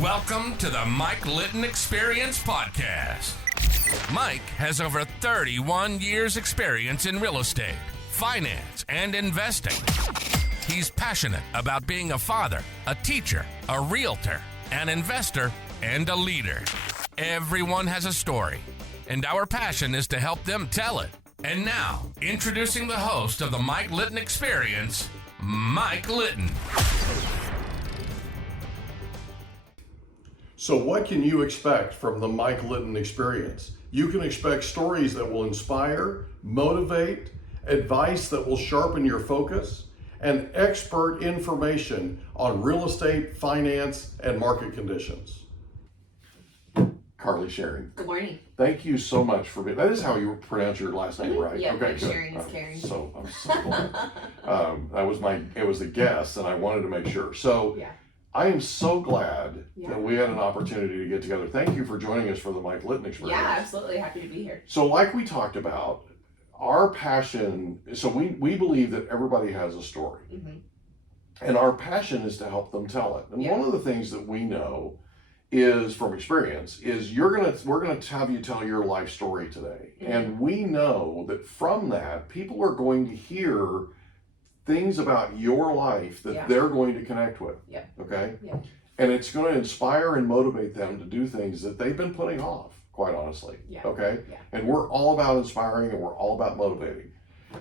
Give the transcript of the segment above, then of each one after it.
Welcome to the Mike Litton Experience podcast. Mike has over 31 years experience in real estate, finance, and investing. He's passionate about being a father, a teacher, a realtor, an investor, and a leader. Everyone has a story, and our passion is to help them tell it. And now, introducing the host of the Mike Litton Experience, Mike Litton. So what can you expect from the Mike Litton Experience? You can expect stories that will inspire, motivate, advice that will sharpen your focus, and expert information on real estate, finance, and market conditions. Carlie Scharing. Good morning. Thank you so much for being. That is how you pronounce your last name, right? Yeah, okay, Mike Sharing is Caring. I'm so glad. It was a guess, and I wanted to make sure. So. Yeah. I am so glad that we had an opportunity to get together. Thank you for joining us for the Mike Litton Experience. Yeah, absolutely. Happy to be here. So like we talked about, our passion, so we believe that everybody has a story. Mm-hmm. And our passion is to help them tell it. And one of the things that we know is from experience is we're gonna have you tell your life story today. Mm-hmm. And we know that from that, people are going to hear things about your life that they're going to connect with. Yeah. Okay? Yeah. And it's going to inspire and motivate them to do things that they've been putting off, quite honestly. Yeah. Okay? Yeah. And we're all about inspiring and we're all about motivating.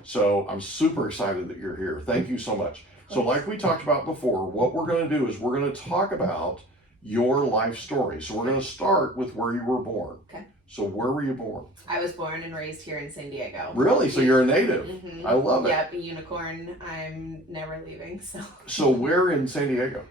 So I'm super excited that you're here. Thank you so much. So like we talked about before, what we're going to do is we're going to talk about your life story. So we're going to start with where you were born. Okay. So where were you born? I was born and raised here in San Diego. Really? So you're a native? Mm-hmm. I love it. Yep, a unicorn. I'm never leaving. So where in San Diego?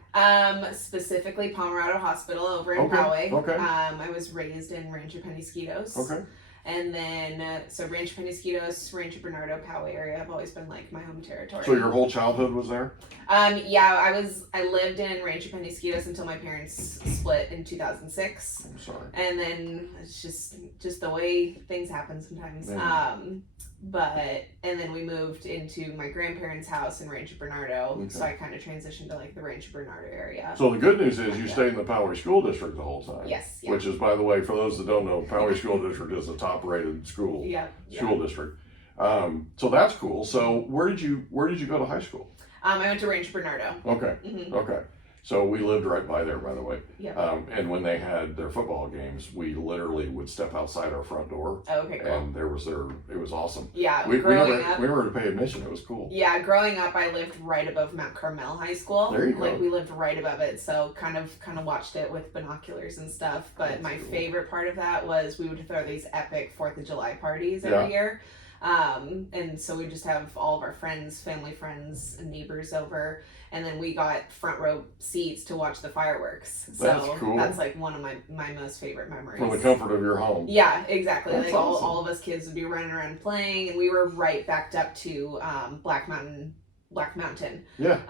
Specifically Pomerado Hospital over in Poway. Okay. I was raised in Rancho Penasquitos. Okay. And then, so Rancho Penasquitos, Rancho Bernardo, Poway area have always been like my home territory. So your whole childhood was there? Yeah, I lived in Rancho Penasquitos until my parents split in 2006. I'm sorry. And then it's just the way things happen sometimes. And then we moved into my grandparents' house in Rancho Bernardo. Okay. So I kind of transitioned to like the Rancho Bernardo area. So the good news is you stayed in the Poway School District the whole time. Yes. Yeah. Which is, by the way, for those that don't know, Poway School District is the top rated school district. So that's cool. So where did you go to high school? I went to Rancho Bernardo. Okay. Mm-hmm. Okay. So we lived right by there, by the way. Yeah. And when they had their football games, we literally would step outside our front door. Oh, okay, cool. And it was awesome. Yeah, we never had to pay admission. It was cool. Yeah, growing up, I lived right above Mount Carmel High School. There you go. Like we lived right above it, so kind of watched it with binoculars and stuff. But that's my favorite part of that was we would throw these epic 4th of July parties every year. And so we just have all of our friends, family friends, and neighbors over, and then we got front row seats to watch the fireworks. That's so cool. That's like one of my most favorite memories. From the comfort of your home. Yeah, exactly. That's like awesome. all of us kids would be running around playing, and we were right backed up to Black Mountain. Yeah.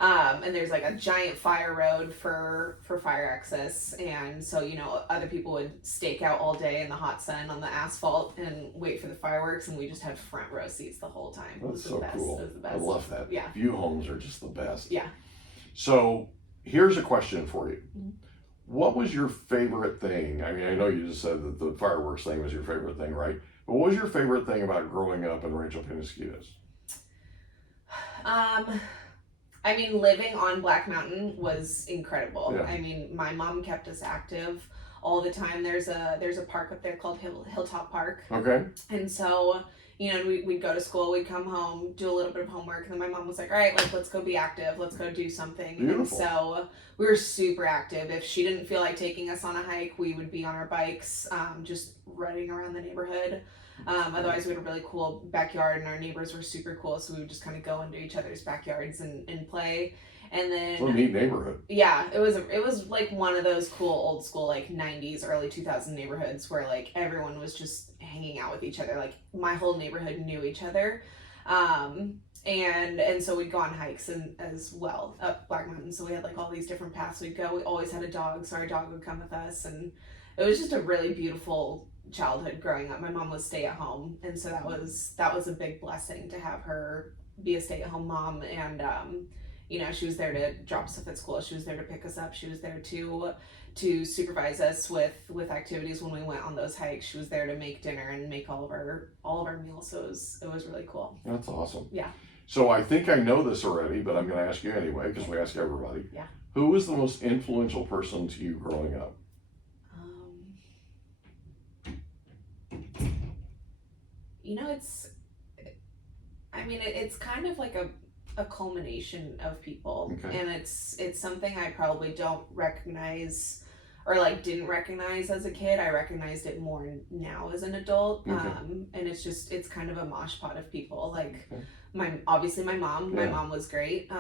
And there's like a giant fire road for fire access, and so other people would stake out all day in the hot sun on the asphalt and wait for the fireworks, and we just had front row seats the whole time. That's so cool. It was the best. I love that. Yeah. View homes are just the best. Yeah. So here's a question for you. Mm-hmm. What was your favorite thing? I mean, I know you just said that the fireworks thing was your favorite thing, right? But what was your favorite thing about growing up in Rancho Penasquitos? I mean, living on Black Mountain was incredible. Yeah. I mean, my mom kept us active all the time. There's a park up there called Hilltop Park. Okay. And so, we'd go to school, we'd come home, do a little bit of homework, and then my mom was like, all right, let's go be active. Let's go do something. Beautiful. And so we were super active. If she didn't feel like taking us on a hike, we would be on our bikes, just running around the neighborhood. Otherwise, we had a really cool backyard, and our neighbors were super cool, so we would just kind of go into each other's backyards and play. And then what a neat neighborhood. Yeah, it was like one of those cool old school like 90s, early 2000s neighborhoods where like everyone was just hanging out with each other. Like my whole neighborhood knew each other. And so we'd go on hikes as well up Black Mountain. So we had like all these different paths we'd go. We always had a dog, so our dog would come with us, and it was just a really beautiful childhood growing up. My mom was stay at home, and so that was a big blessing to have her be a stay at home mom, and You know, she was there to drop stuff at school. She was there to pick us up. She was there to supervise us with activities when we went on those hikes. She was there to make dinner and make all of our meals. So it was really cool. That's awesome. Yeah. So I think I know this already, but I'm going to ask you anyway because we ask everybody. Yeah. Who was the most influential person to you growing up? You know, it's kind of like a culmination of people. Okay. And it's something I probably don't recognize or like didn't recognize as a kid. I recognized it more now as an adult. Okay. And it's kind of a mosh pot of people. Like Okay. my mom was great.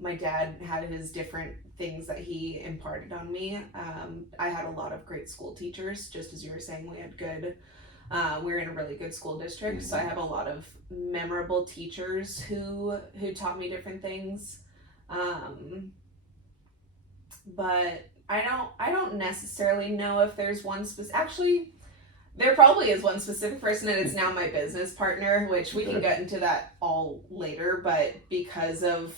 My dad had his different things that he imparted on me. I had a lot of great school teachers, just as you were saying. We had good we're in a really good school district, so I have a lot of memorable teachers who taught me different things. But I don't necessarily know if there's one specific. Actually, there probably is one specific person, and it's now my business partner, which we can get into that all later. But because of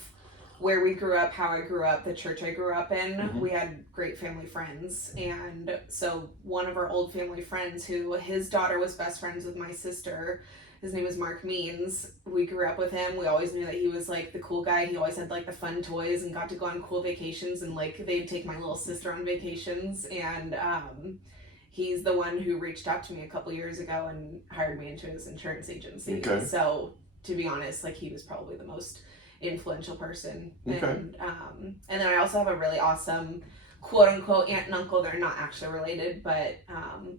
where we grew up, how I grew up, the church I grew up in, we had great family friends. And so one of our old family friends, who his daughter was best friends with my sister, his name is Mark Means. We grew up with him. We always knew that he was like the cool guy. He always had like the fun toys and got to go on cool vacations, and like they'd take my little sister on vacations. And he's the one who reached out to me a couple years ago and hired me into his insurance agency. Okay. So to be honest, like he was probably the most influential person. Okay. And then I also have a really awesome quote unquote aunt and uncle. They're not actually related, but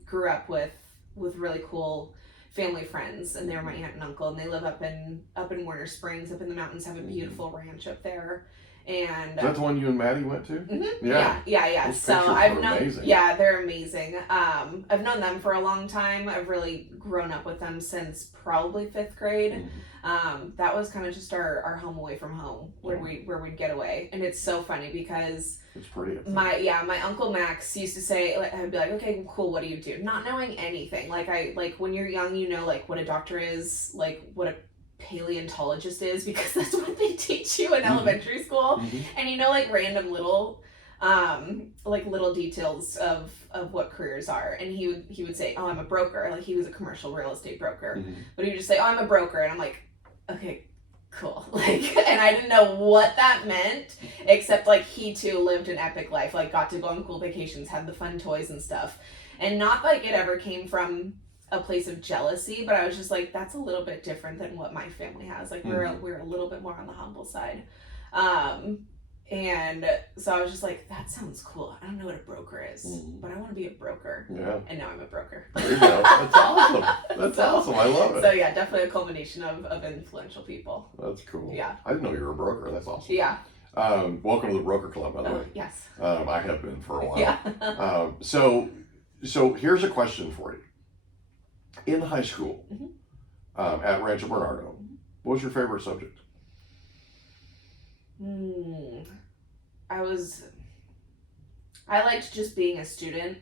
grew up with really cool family friends, and they're my aunt and uncle, and they live up in Warner Springs, up in the mountains, have a beautiful ranch up there. And is that the one you and Maddie went to? Yeah. Those So pictures I've are known, amazing. yeah, they're amazing. I've known them for a long time. I've really grown up with them since probably 5th grade. That was kind of just our home away from home where we'd get away. And it's so funny because it's pretty. my Uncle Max used to say, I'd be like, okay, cool, what do you do? Not knowing anything. Like when you're young, you know, like what a doctor is, like what a paleontologist is, because that's what they teach you in elementary school. And you know, like random little details of what careers are. And he would say, oh, I'm a broker. Like he was a commercial real estate broker. But he would just say, oh, I'm a broker. And I'm like, okay, cool. Like, and I didn't know what that meant, except like he too lived an epic life, like got to go on cool vacations, had the fun toys and stuff. And not like it ever came from a place of jealousy, but I was just like, that's a little bit different than what my family has. Like we're a little bit more on the humble side. And so I was just like, that sounds cool. I don't know what a broker is, but I want to be a broker. Yeah. And now I'm a broker. There you go. That's awesome. That's awesome. I love it. So yeah, definitely a culmination of influential people. That's cool. Yeah. I didn't know you were a broker. That's awesome. Yeah. Welcome to the Broker Club, by the way. Yes. I have been for a while. Yeah. So here's a question for you. In high school, at Rancho Bernardo, what was your favorite subject? I liked just being a student.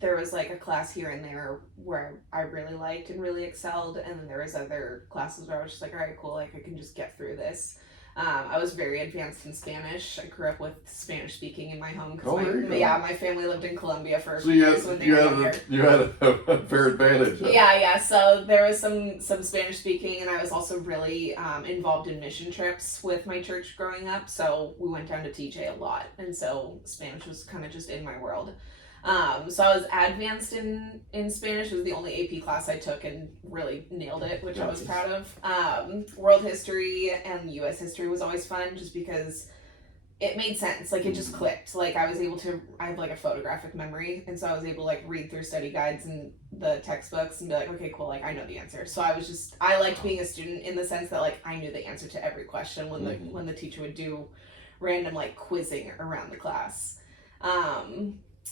There was like a class here and there where I really liked and really excelled, and then there was other classes where I was just like, all right, cool, like I can just get through this. I was very advanced in Spanish. I grew up with Spanish speaking in my home because my family lived in Colombia for a few years when they were younger. You had a fair advantage. Yeah. So there was some Spanish speaking, and I was also really involved in mission trips with my church growing up. So we went down to TJ a lot, and so Spanish was kind of just in my world. So I was advanced in Spanish. It was the only AP class I took and really nailed it, which I was proud of. World history and US history was always fun just because it made sense. Like it just clicked. Like I have like a photographic memory, and so I was able to like read through study guides and the textbooks and be like, okay, cool, like I know the answer. So I liked being a student in the sense that like I knew the answer to every question when the teacher would do random like quizzing around the class.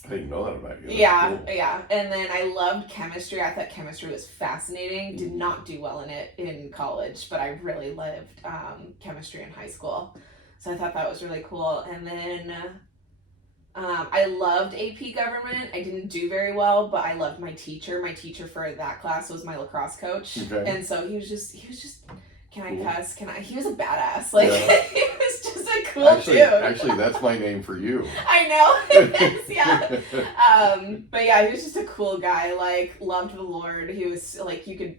I didn't know that about you. Yeah. And then I loved chemistry. I thought chemistry was fascinating. Did not do well in it in college, but I really loved chemistry in high school. So I thought that was really cool. And then I loved AP government. I didn't do very well, but I loved my teacher. My teacher for that class was my lacrosse coach. Okay. And so he was just, can I cuss? He was a badass. Like, he was cool dude. Actually, that's my name for you. I know, it is, yeah. But yeah, he was just a cool guy, like, loved the Lord. He was, like, you could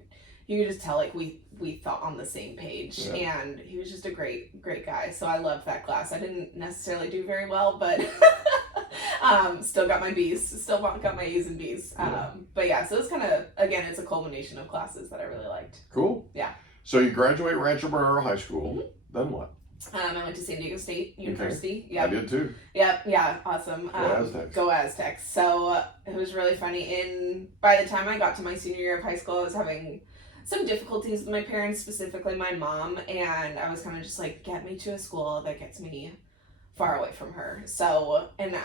just tell, like, we thought on the same page, and he was just a great guy. So I loved that class. I didn't necessarily do very well, but still got my B's, still got my A's and B's. But yeah, so it's kind of, again, it's a culmination of classes that I really liked. Cool. Yeah. So you graduate Rancho Bernardo High School, then what? I went to San Diego State University. Okay. Yep. I did too. Yep. Yeah. Awesome. Go Aztecs. Go Aztecs. So it was really funny. By the time I got to my senior year of high school, I was having some difficulties with my parents, specifically my mom, and I was kind of just like, get me to a school that gets me far away from her. So, and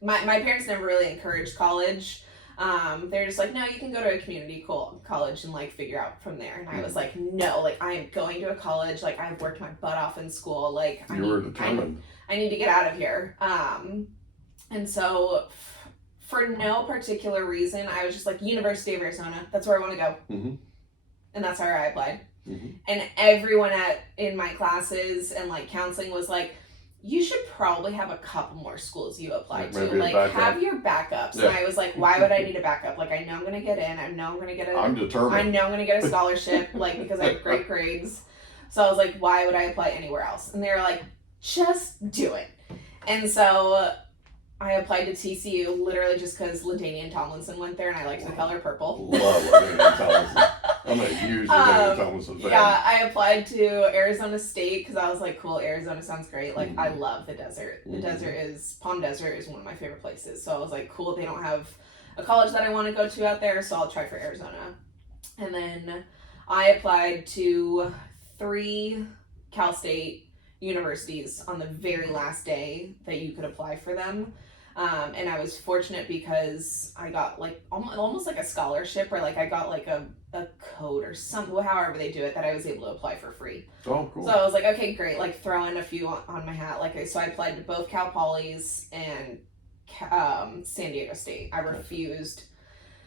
my parents never really encouraged college. They're just like, no, you can go to a community college and like figure out from there. And I was like, no, like I am going to a college. Like I've worked my butt off in school. Like you were determined. I need to get out of here. And so for no particular reason, I was just like, University of Arizona. That's where I want to go. Mm-hmm. And that's where I applied. Mm-hmm. And everyone in my classes and like counseling was like, you should probably have a couple more schools you apply to. Like, have your backups. Yeah. And I was like, why would I need a backup? Like, I know I'm going to get in. I know I'm going to get I'm determined. I know I'm going to get a scholarship, like, because I have great grades. So I was like, why would I apply anywhere else? And they were like, just do it. And so I applied to TCU literally just because LaDainian Tomlinson went there and I liked the color purple. Love LaDainian Tomlinson. I'm a huge LaDainian Tomlinson fan. Yeah, I applied to Arizona State because I was like, cool, Arizona sounds great. Like, I love the desert. The Palm Desert is one of my favorite places. So I was like, cool, they don't have a college that I want to go to out there, so I'll try for Arizona. And then I applied to 3 Cal State universities on the very last day that you could apply for them. And I was fortunate because I got like almost like a scholarship, or like I got like a code or something, however they do it, that I was able to apply for free. Oh, cool. So I was like, okay, great, like throw in a few on my hat. Like, so I applied to both Cal Polys and San Diego State. I refused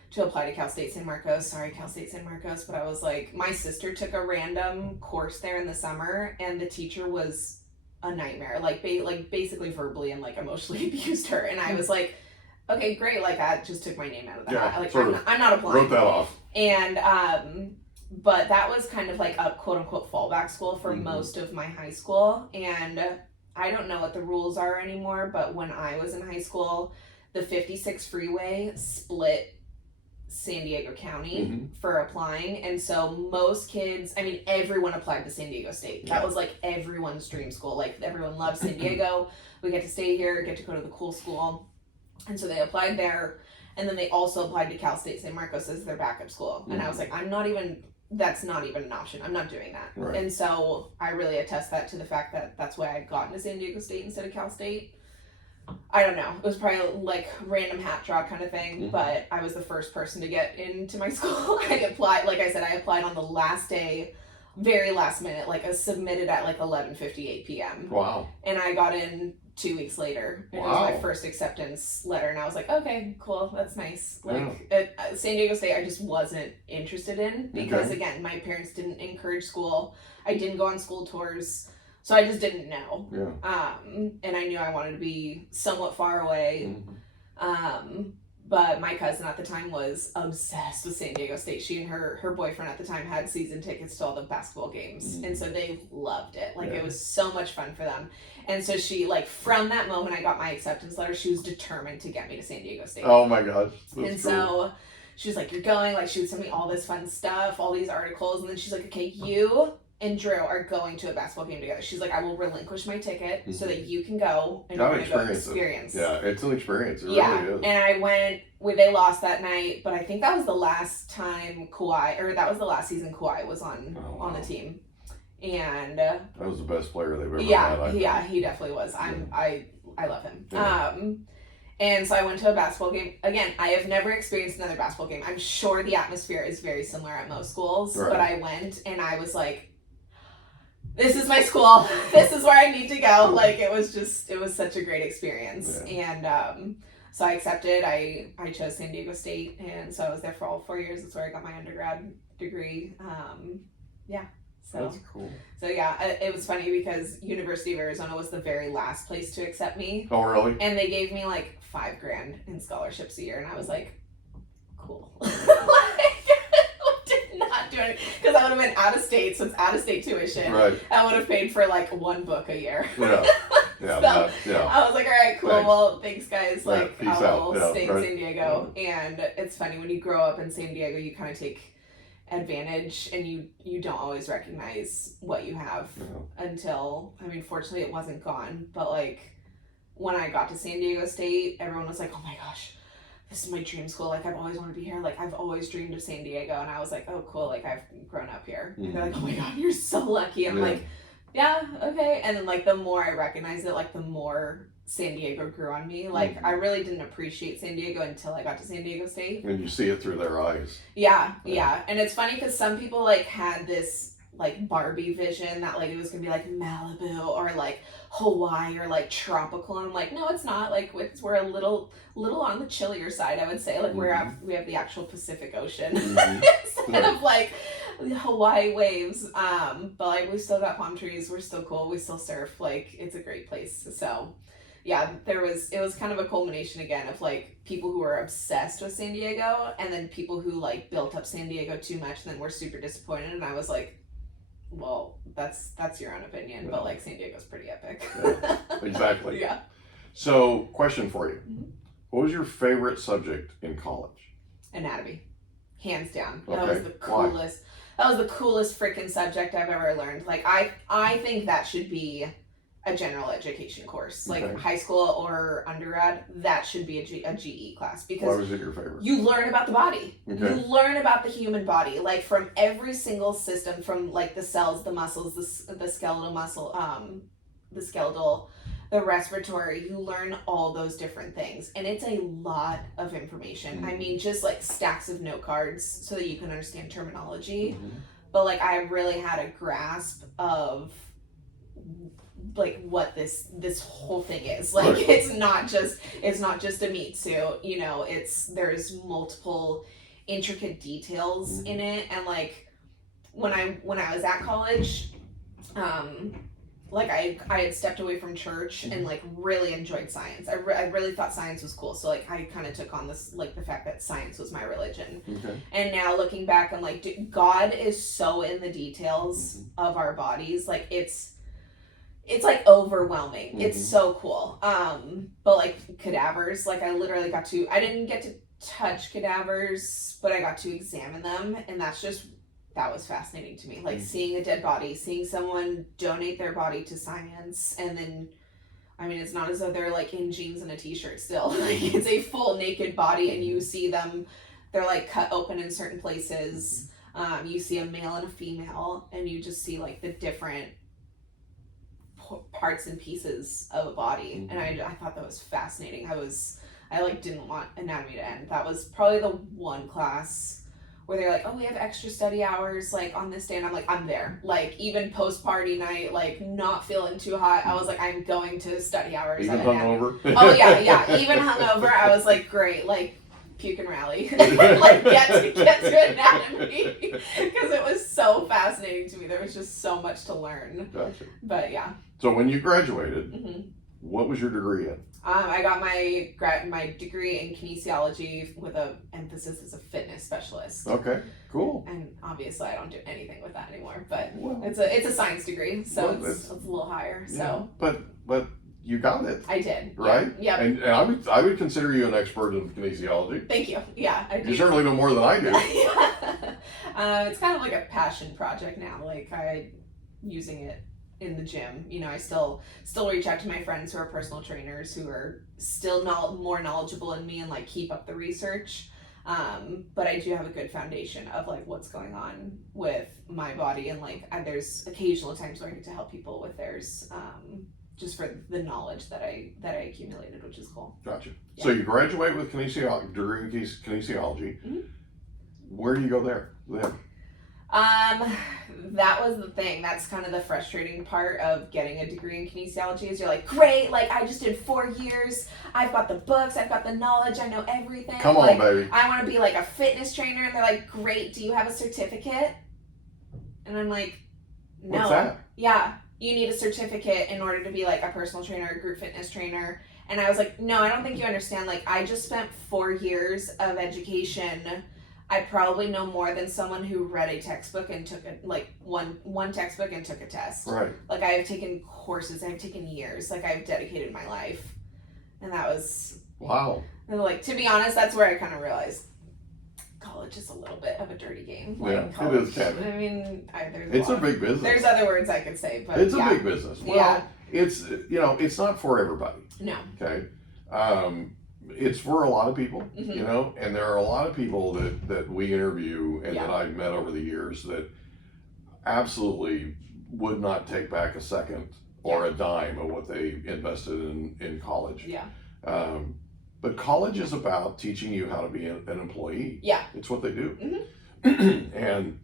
to apply to Cal State San Marcos. Sorry, Cal State San Marcos. But I was like, my sister took a random course there in the summer, and the teacher was a nightmare, like basically verbally and like emotionally abused her, and I was like, okay, great, like I just took my name out of the hat. Like I'm not applying. Wrote that off. And but that was kind of like a quote unquote fallback school for most of my high school, and I don't know what the rules are anymore, but when I was in high school, the 56 freeway split San Diego County for applying, and so most kids, I mean everyone applied to San Diego State. That was like everyone's dream school. Like everyone loves San Diego. We get to stay here, get to go to the cool school. And so they applied there, and then they also applied to Cal State San Marcos as their backup school. And I was like, that's not even an option. I'm not doing that. Right. And so I really attest that to the fact that that's why I got into San Diego State instead of Cal State. I don't know. It was probably like random hat draw kind of thing, but I was the first person to get into my school. I applied, like I said, I applied on the last day, very last minute, like I submitted at like 11:58 p.m. Wow. And I got in 2 weeks later. And it was my first acceptance letter, and I was like, okay, cool, that's nice. Like at San Diego State, I just wasn't interested in because again, my parents didn't encourage school. I didn't go on school tours. So I just didn't know. Yeah. And I knew I wanted to be somewhat far away. But my cousin at the time was obsessed with San Diego State. She and her boyfriend at the time had season tickets to all the basketball games. And so they loved it. Like it was so much fun for them. And so she, like, from that moment I got my acceptance letter, she was determined to get me to San Diego State. Oh my gosh. And cool. So she was like, you're going. Like, she would send me all this fun stuff, all these articles. And then she's like, okay, you and Drew are going to a basketball game together. She's like, I will relinquish my ticket so that you can go and you're going to go experience. Yeah, it's an experience. It really is. And I went, they lost that night, but I think that was the last time that was the last season Kawhi was on the team. And that was the best player they've ever had. Yeah, he definitely was. I love him. Yeah. And so I went to a basketball game. Again, I have never experienced another basketball game. I'm sure the atmosphere is very similar at most schools, but I went and I was like, this is my school. This is where I need to go. Like, it was such a great experience. Yeah. And so I accepted. I chose San Diego State, and so I was there for all 4 years. That's where I got my undergrad degree. So that's cool. So yeah, it was funny because University of Arizona was the very last place to accept me. Oh, really? And they gave me like $5,000 in scholarships a year, and I was like, cool. Did not do it because I would have been out of state, so it's out of state tuition. Right. I would have paid for like one book a year. Yeah. Yeah. So I was like, all right, cool. Thanks. Well, thanks guys. Yeah, Like, peace I will out. Yeah, stay right. in San Diego. And it's funny when you grow up in San Diego, you kind of take advantage and you don't always recognize what you have until, I mean, fortunately it wasn't gone, but like when I got to San Diego State, everyone was like, oh my gosh, this is my dream school, like I've always wanted to be here, like I've always dreamed of San Diego. And I was like, oh cool, like I've grown up here. And they're like, oh my god, you're so lucky. I'm like, yeah, okay. And then like the more I recognized it, like the more San Diego grew on me. Like I really didn't appreciate San Diego until I got to San Diego State. And you see it through their eyes. Yeah. And it's funny because some people like had this like Barbie vision that like it was gonna be like Malibu or like Hawaii or like tropical, and I'm like, no, it's not. Like we're a little on the chillier side, I would say. Like we have the actual Pacific Ocean instead of like Hawaii waves. But like we still got palm trees, we're still cool, we still surf, like it's a great place. So yeah, it was kind of a culmination again of like people who were obsessed with San Diego and then people who like built up San Diego too much and then were super disappointed. And I was like, well, that's your own opinion, but like San Diego's pretty epic. Yeah, exactly. Yeah. So, question for you. What was your favorite subject in college? Anatomy. Hands down. Okay. That was the coolest. Why? That was the coolest freaking subject I've ever learned. Like I think that should be a general education course, like high school or undergrad. That should be a GE class because why was it your favorite? You learn about the body. Okay. You learn about the human body, like from every single system, from like the cells, the muscles, the skeletal muscle, the skeletal, the respiratory. You learn all those different things, and it's a lot of information. I mean, just like stacks of note cards so that you can understand terminology. But like I really had a grasp of like what this whole thing is. Like it's not just a meat suit, you know, there's multiple intricate details in it. And like when I was at college, like I had stepped away from church and like really enjoyed science. I really thought science was cool. So like I kind of took on this, like the fact that science was my religion. And now looking back, I'm like, dude, God is so in the details of our bodies. Like it's like overwhelming. It's so cool. But like cadavers, like I didn't get to touch cadavers, but I got to examine them, and that was fascinating to me. Like seeing a dead body, seeing someone donate their body to science, and then I mean it's not as though they're like in jeans and a t-shirt still. Like it's a full naked body, and you see them, they're like cut open in certain places. You see a male and a female, and you just see like the different parts and pieces of a body. And I thought that was fascinating. I like didn't want anatomy to end. That was probably the one class where they're like, oh, we have extra study hours like on this day, and I'm like, I'm there. Like even post party night, like not feeling too hot, I was like, I'm going to study hours. Even hungover? Oh yeah. Even hungover, I was like, great, like puke and rally. Like get to anatomy because it was so fascinating to me. There was just so much to learn. Gotcha. But yeah. So when you graduated, what was your degree in? I got my degree in kinesiology with an emphasis as a fitness specialist. Okay, cool. And obviously I don't do anything with that anymore, but it's a science degree, so it's a little higher. So, but you got it. I did, right? Yeah. And I would consider you an expert in kinesiology. Thank you. Yeah, I do. You certainly know more than I do. It's kind of like a passion project now. Like I using it in the gym, you know, I still reach out to my friends who are personal trainers who are still more knowledgeable than me and like keep up the research. But I do have a good foundation of like what's going on with my body, and like there's occasional times where I get to help people with theirs, just for the knowledge that I accumulated, which is cool. Gotcha. Yeah. So you graduate with kinesiology, degree in kinesiology. Where do you go there? That was the thing. That's kind of the frustrating part of getting a degree in kinesiology is you're like, great, like I just did 4 years. I've got the books, I've got the knowledge, I know everything. Come on, like, baby. I want to be like a fitness trainer. And they're like, great, do you have a certificate? And I'm like, No. What's that? Yeah. You need a certificate in order to be like a personal trainer, a group fitness trainer. And I was like, no, I don't think you understand. Like, I just spent 4 years of education. I probably know more than someone who read a textbook and took one textbook and took a test. Right. Like, I've taken courses, I've taken years. Like, I've dedicated my life. And that was... Wow. And like, to be honest, that's where I kind of realized college is a little bit of a dirty game. Like, Yeah, college, it is kind of. I mean, It's a big business. There's other words I could say, but it's a big business. Well, yeah. it's, it's not for everybody. No. Okay. It's for a lot of people, and there are a lot of people that we interview and that I've met over the years that absolutely would not take back a second or a dime of what they invested in college. Yeah. But college is about teaching you how to be an employee. Yeah. It's what they do. Mm-hmm. And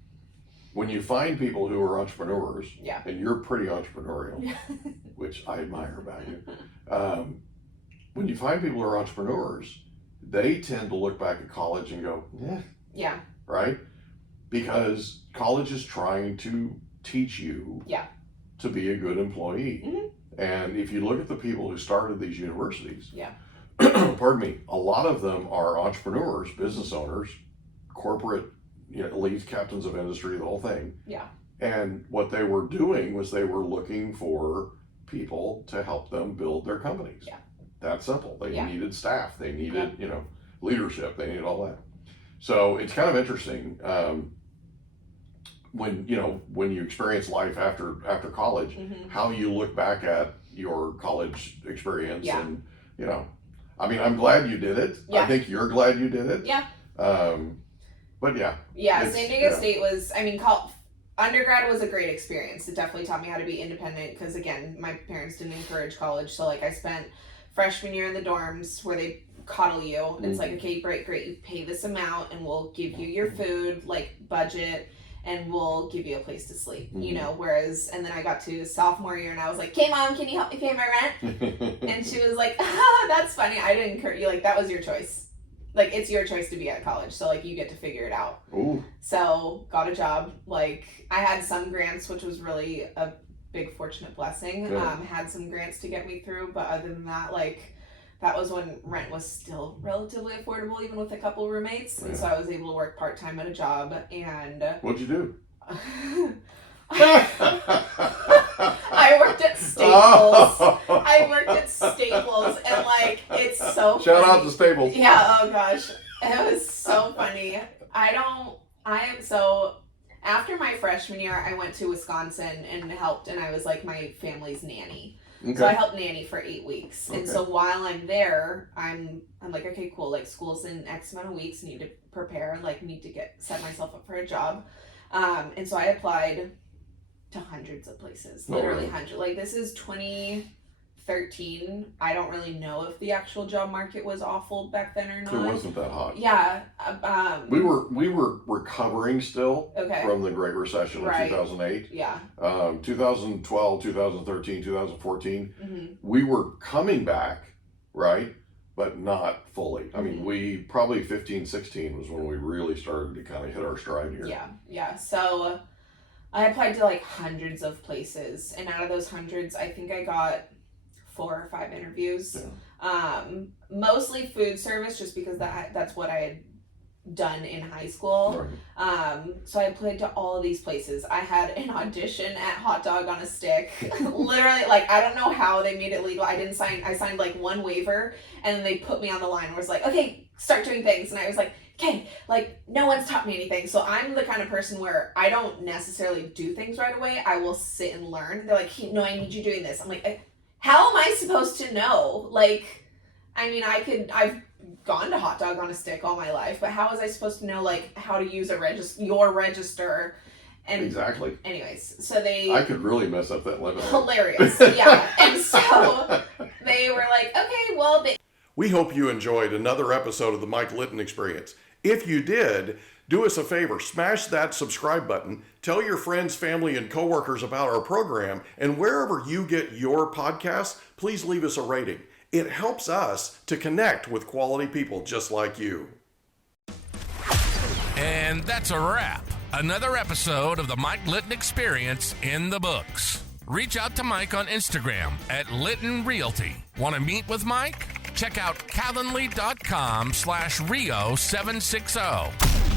when you find people who are entrepreneurs, and you're pretty entrepreneurial, which I admire about you, when you find people who are entrepreneurs, they tend to look back at college and go, yeah. Right? Because college is trying to teach you to be a good employee. Mm-hmm. And if you look at the people who started these universities, pardon me, a lot of them are entrepreneurs, business owners, corporate, elites, captains of industry, the whole thing. Yeah. And what they were doing was they were looking for people to help them build their companies. Yeah. That simple. They needed staff. They needed, leadership. They needed all that. So it's kind of interesting when you experience life after college, how you look back at your college experience, and I mean, I'm glad you did it. I think you're glad you did it. Yeah. But yeah. Yeah, San Diego State was, I mean, undergrad was a great experience. It definitely taught me how to be independent because, again, my parents didn't encourage college. So, like, I spent freshman year in the dorms where they coddle you. Mm-hmm. It's like, okay, great, you pay this amount and we'll give you your food, like, budget, and we'll give you a place to sleep, whereas, and then I got to sophomore year and I was like, okay, Mom, can you help me pay my rent? And she was like, that's funny. I didn't encourage you. Like, that was your choice. Like, it's your choice to be at college. So, like, you get to figure it out. Ooh. So, got a job. Like, I had some grants, which was really a big fortunate blessing. Had some grants to get me through. But other than that, like, that was when rent was still relatively affordable, even with a couple roommates. And so I was able to work part-time at a job. And what'd you do? I worked at Staples. And like, it's so Shout funny. out to Staples. Yeah, oh gosh. It was so funny. So after my freshman year, I went to Wisconsin and helped, and I was like my family's nanny. Okay. So I helped nanny for 8 weeks. Okay. And so while I'm there, I'm like, okay, cool. Like, school's in X amount of weeks, need to prepare, like, need to set myself up for a job. And so I applied to hundreds of places, literally hundreds. Like, this is 2013. I don't really know if the actual job market was awful back then or not. It wasn't that hot. Yeah. We were recovering still from the Great Recession of 2008. Yeah. 2012, 2013, 2014. We were coming back, right? But not fully. I mean, we probably 15, 16 was when we really started to kind of hit our stride here. Yeah. So I applied to like hundreds of places, and out of those hundreds, I think I got 4 or 5 interviews. Yeah. Mostly food service, just because that's what I had done in high school. Right. So I applied to all of these places. I had an audition at Hot Dog on a Stick. Literally, like, I don't know how they made it legal. I signed like one waiver, and then they put me on the line and was like, okay, start doing things. And I was like, okay, like, no one's taught me anything. So I'm the kind of person where I don't necessarily do things right away. I will sit and learn. They're like, hey, no, I need you doing this. I'm like, how am I supposed to know? Like, I mean, I've gone to Hot Dog on a Stick all my life, but how was I supposed to know, like, how to use your register? And exactly. Anyways, so I could really mess up that limit. Hilarious. Yeah. And so they were like, okay, well, we hope you enjoyed another episode of the Mike Litton Experience. If you did, do us a favor, smash that subscribe button, tell your friends, family, and coworkers about our program, and wherever you get your podcasts, please leave us a rating. It helps us to connect with quality people just like you. And that's a wrap. Another episode of the Mike Litton Experience in the books. Reach out to Mike on Instagram at Litton Realty. Want to meet with Mike? Check out calendly.com/Rio760.